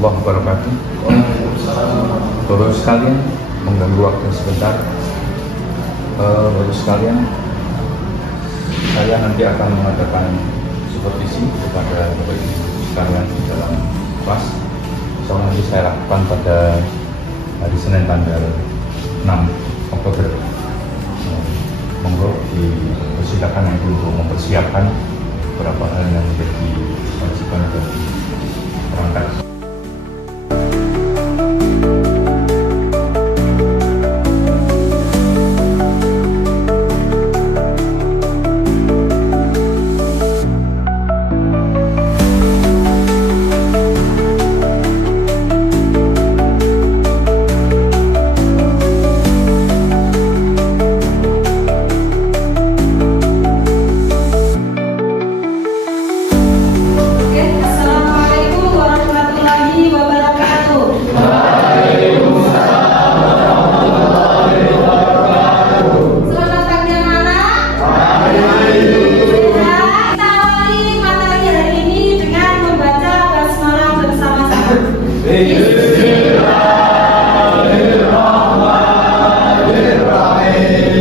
warahmatullahi wabarakatuh. Bapak sekalian, mengganggu waktu sebentar. Bapak sekalian, saya nanti akan mengadakan supervisi kepada Bapak Ibu sekalian di dalam kelas. Nanti saya lakukan pada hari Senin tanggal 6 Oktober. Monggo dipersilakan nanti untuk mempersiapkan beberapa hal yang menjadi kewajiban bagi perangkat.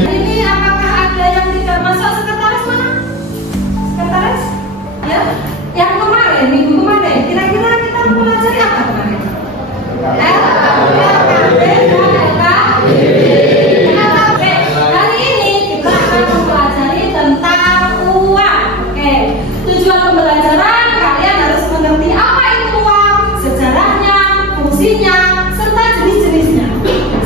Ini apakah ada yang tidak masuk sekretaris mana? Sekretaris? Ya? Yang kemarin, minggu kemarin, kira-kira kita mempelajari apa kemarin? Hari ini kita akan mempelajari tentang uang. Oke. Tujuan pembelajaran kalian harus mengerti apa itu uang, sejarahnya, fungsinya, serta jenis-jenisnya.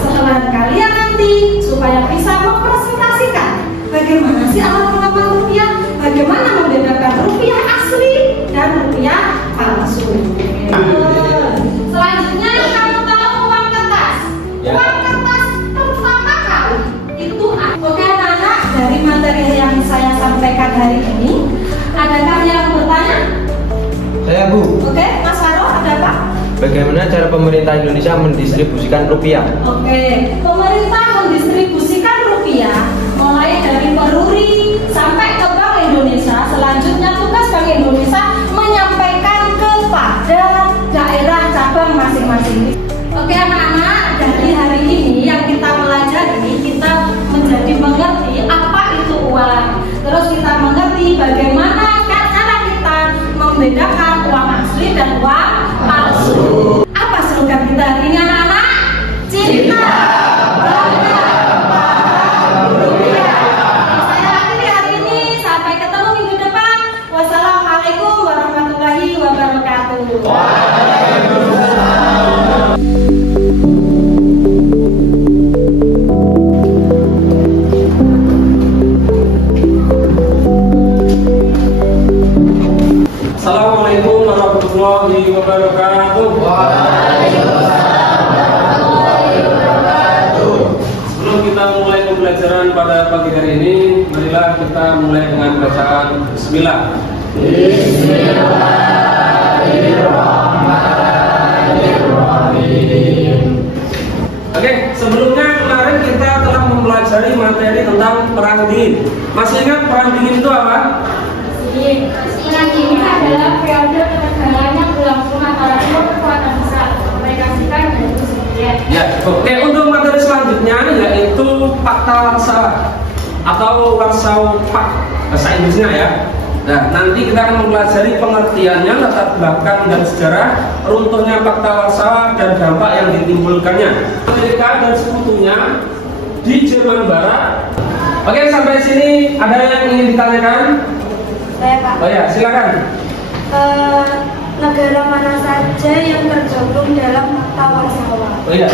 Setelah kalian nanti supaya bisa mempresentasikan bagaimana sih alat pengaman rupiah, bagaimana membedakan rupiah asli dan rupiah palsu. Selanjutnya kamu tahu uang kertas. Uang kertas pertama kali itu oke anak-anak, dari materi yang saya sampaikan hari ini, adakah yang bertanya? Saya Bu. Oke, Mas Faro, ada apa? Bagaimana cara pemerintah Indonesia mendistribusikan rupiah? Oke, pemerintah mendistribusikan rupiah mulai dari peruri sampai ke Bank Indonesia. Selanjutnya tugas Bank Indonesia menyampaikan kepada daerah cabang masing-masing. Oke anak-anak, dari hari ini yang kita pelajari, kita menjadi mengerti apa itu uang. Terus kita mengerti bagaimana cara kita membedakan uang asli dan uang palsu. Apa slogan kita hari ini anak-anak? Cinta. Saya akhiri hari ini, sampai ketemu minggu depan. Wassalamualaikum warahmatullahi wabarakatuh. Assalamualaikum warahmatullahi wabarakatuh. Sebelum kita mulai pembelajaran pada pagi hari ini, marilah kita mulai dengan bacaan Bismillah. Bismillahirrahmanirrahim. Oke, sebelumnya kemarin kita telah mempelajari materi tentang perang dingin. Masih ingat perang dingin itu apa? Perang dingin adalah periode kenegaraan yang berlangsung antara dua kekuatan besar, Amerika Serikat dan Soviet. Ya, oke. Untuk materi selanjutnya yaitu Fakta Warsawa atau Warsaw Pact bahasa Inggrisnya ya. Nah, nanti kita akan mempelajari pengertiannya, latar belakang dan sejarah runtuhnya Fakta Warsawa dan dampak yang ditimbulkannya. Amerika dan sekutunya di Jerman Barat. Oke, sampai sini ada yang ingin ditanyakan? Saya Pak. Oh ya, silakan. Negara mana saja yang tergabung dalam Fakta Warsawa? Oh iya.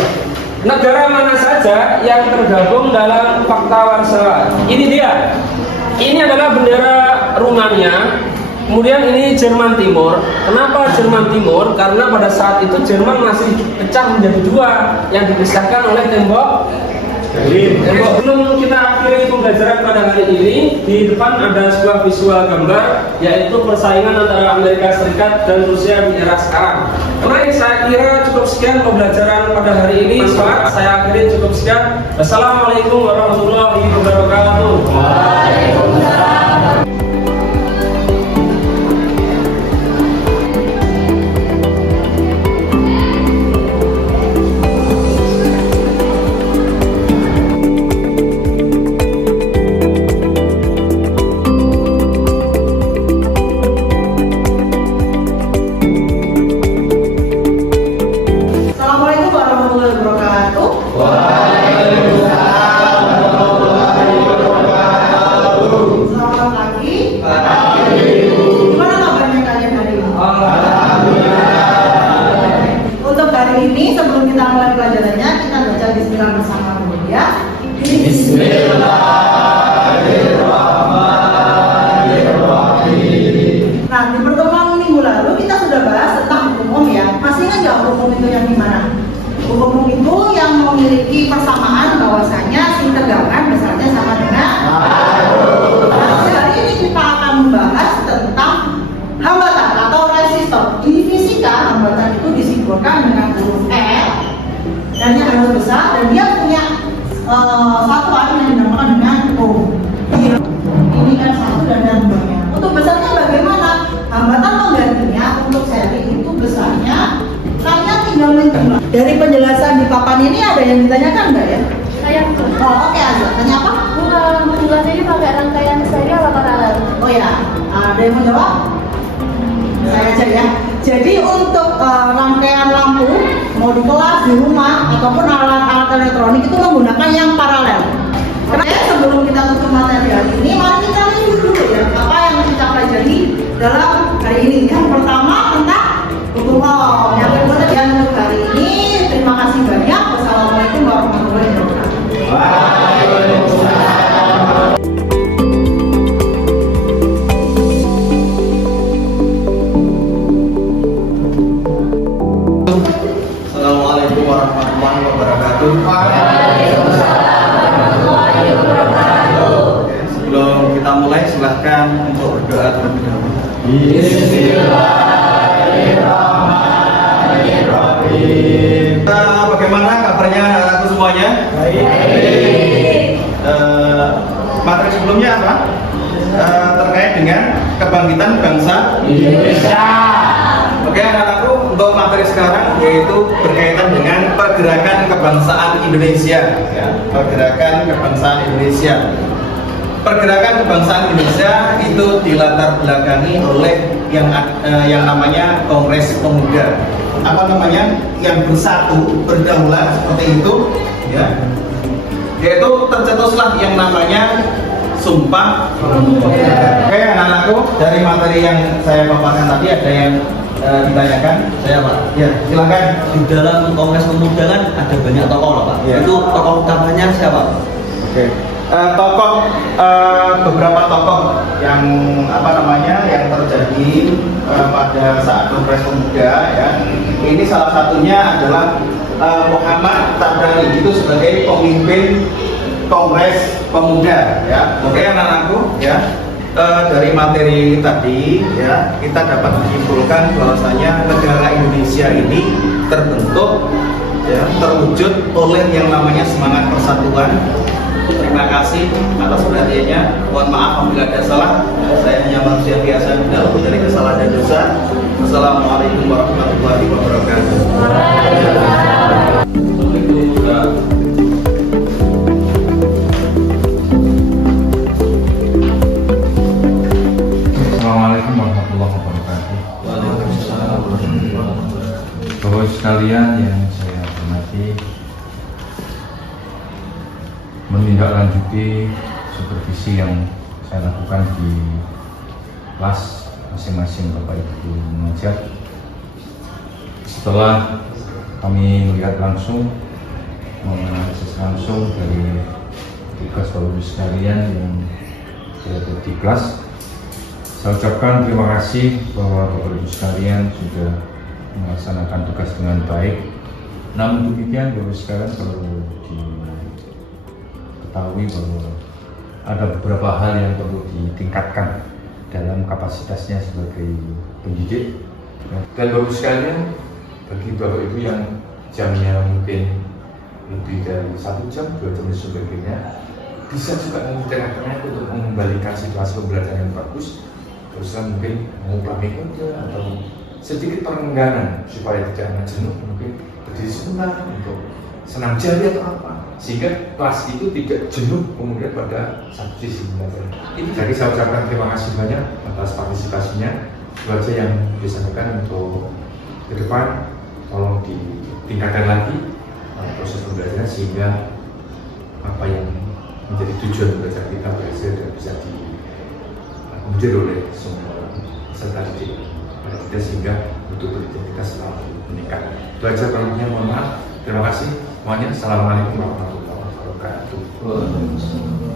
Negara mana saja yang tergabung dalam Fakta Warsawa? Ini dia. Ini adalah bendera Rumania. Kemudian ini Jerman Timur. Kenapa Jerman Timur? Karena pada saat itu Jerman masih pecah menjadi dua, yang dipisahkan oleh tembok Berlin. Sebelum kita akhiri pembelajaran pada hari ini, di depan ada sebuah visual gambar, yaitu persaingan antara Amerika Serikat dan Rusia di era sekarang. Baik, saya kira cukup sekian pembelajaran pada hari ini. Saya akhiri cukup sekian. Wassalamualaikum warahmatullahi wabarakatuh. Waalaikumsalam. hari ini sebelum kita mulai pelajarannya, kita baca bismillah bersama dulu ya. Bismillahirrahmanirrahim. Nah, di pertemuan minggu lalu kita sudah bahas tentang hukum umum ya. Masih ingat nggak hukum umum itu yang gimana? Hukum umum itu yang memiliki persamaan bahwasanya si tegangan besarnya sama dengan. Nah, hari ini kita akan membahas tentang hambatan atau resistor. Di fisika hambatan itu disimbolkan dengan huruf R dan yang harus besar, dan dia punya satuan yang dinamakan dengan ohm. Ini kan satu dan dua-nya. Untuk besarnya bagaimana? Hambatan penggantinya untuk seri itu besarnya saya tinggal menjumlah. Dari penjelasan di papan ini ada yang ditanyakan enggak ya? Saya tuh. Oh, oke, ada. Tanya apa? Menjelas ini pakai rangkaian seri apa paralel? Oh ya, ada yang mau jawab? Saya aja ya. Jadi untuk rangkaian lampu mau di kelas, di rumah ataupun alat-alat elektronik itu menggunakan yang paralel. Oke, sebelum kita tutup materi hari ini, mari kita review dulu ya apa yang kita pelajari dalam hari ini. Yang pertama tentang hukum ohm. Yang kedua yang untuk hari ini. Terima kasih banyak. Wassalamualaikum warahmatullahi wabarakatuh. Assalamualaikum warahmatullahi wabarakatuh. Sebelum kita mulai, silahkan untuk berdoa terlebih dahulu. Bismillahirrahmanirrahim. Bagaimana kabarnya anak-anakku semuanya? Baik. Materi sebelumnya apa? Terkait dengan kebangkitan bangsa Indonesia. Oke, anak-anakku, untuk materi sekarang yaitu berkaitan dengan pergerakan kebangsaan Indonesia. Ya, pergerakan kebangsaan Indonesia. Pergerakan kebangsaan Indonesia itu dilatar belakangi oleh yang namanya Kongres Pemuda. Apa namanya? Yang bersatu, berdaulat seperti itu, ya. Yaitu tercetuslah yang namanya Sumpah Pemuda. Oke, anak-anakku, dari materi yang saya paparkan tadi ada yang ditanyakan? Saya Pak. Ya, silakan. Di dalam Kongres Pemuda kan ada banyak tokoh loh Pak. Ya. Itu tokoh utamanya siapa? Oke. Beberapa tokoh yang yang terjadi pada saat Kongres Pemuda ya. Ini salah satunya adalah Muhammad Tabrani, itu sebagai pemimpin Kongres Pemuda ya. Oke, anak-anakku ya. Dari materi tadi ya, kita dapat menyimpulkan bahwasanya negara Indonesia ini terbentuk ya, terwujud oleh yang namanya semangat persatuan. Terima kasih atas perhatiannya. Mohon maaf apabila ada salah. Saya hanya manusia biasa dari kesalahan dan dosa. Wassalamualaikum warahmatullahi wabarakatuh. Assalamualaikum warahmatullahi wabarakatuh. Bapak sekalian yang saya hormati, menindaklanjuti supervisi yang saya lakukan di kelas masing-masing Bapak Ibu mengajar. Setelah kami melihat langsung, menganalisis langsung dari tugas Bapak Ibu sekalian yang berada di kelas, saya ucapkan terima kasih bahwa Bapak Ibu sekalian sudah melaksanakan tugas dengan baik. Namun demikian Bapak Ibu sekalian perlu diketahui bahwa ada beberapa hal yang perlu ditingkatkan dalam kapasitasnya sebagai pendidik. Dan Bapak Ibu sekalian, bagi Bapak Ibu yang jamnya mungkin lebih dari 1 jam, 2 jam dan sebagainya, bisa juga memudahkannya untuk mengembalikan situasi pembelajaran yang bagus. Terus mungkin mengulangi kode atau sedikit perengganan supaya tidak jenuh, mungkin berdiri sebentar untuk senam jari atau apa, sehingga kelas itu tidak jenuh kemudian pada satu sisi belajar. Jadi saya ucapkan terima kasih banyak atas partisipasinya. Itu aja yang disampaikan untuk ke depan. Tolong ditingkatkan lagi proses pembelajaran sehingga apa yang menjadi tujuan belajar kita berhasil dan bisa diuji oleh semua peserta didik. pada kita sehingga mutu politik kita selalu meningkat. Itu aja kurangnya, mohon maaf. Terima kasih semuanya. Assalamualaikum warahmatullahi wabarakatuh.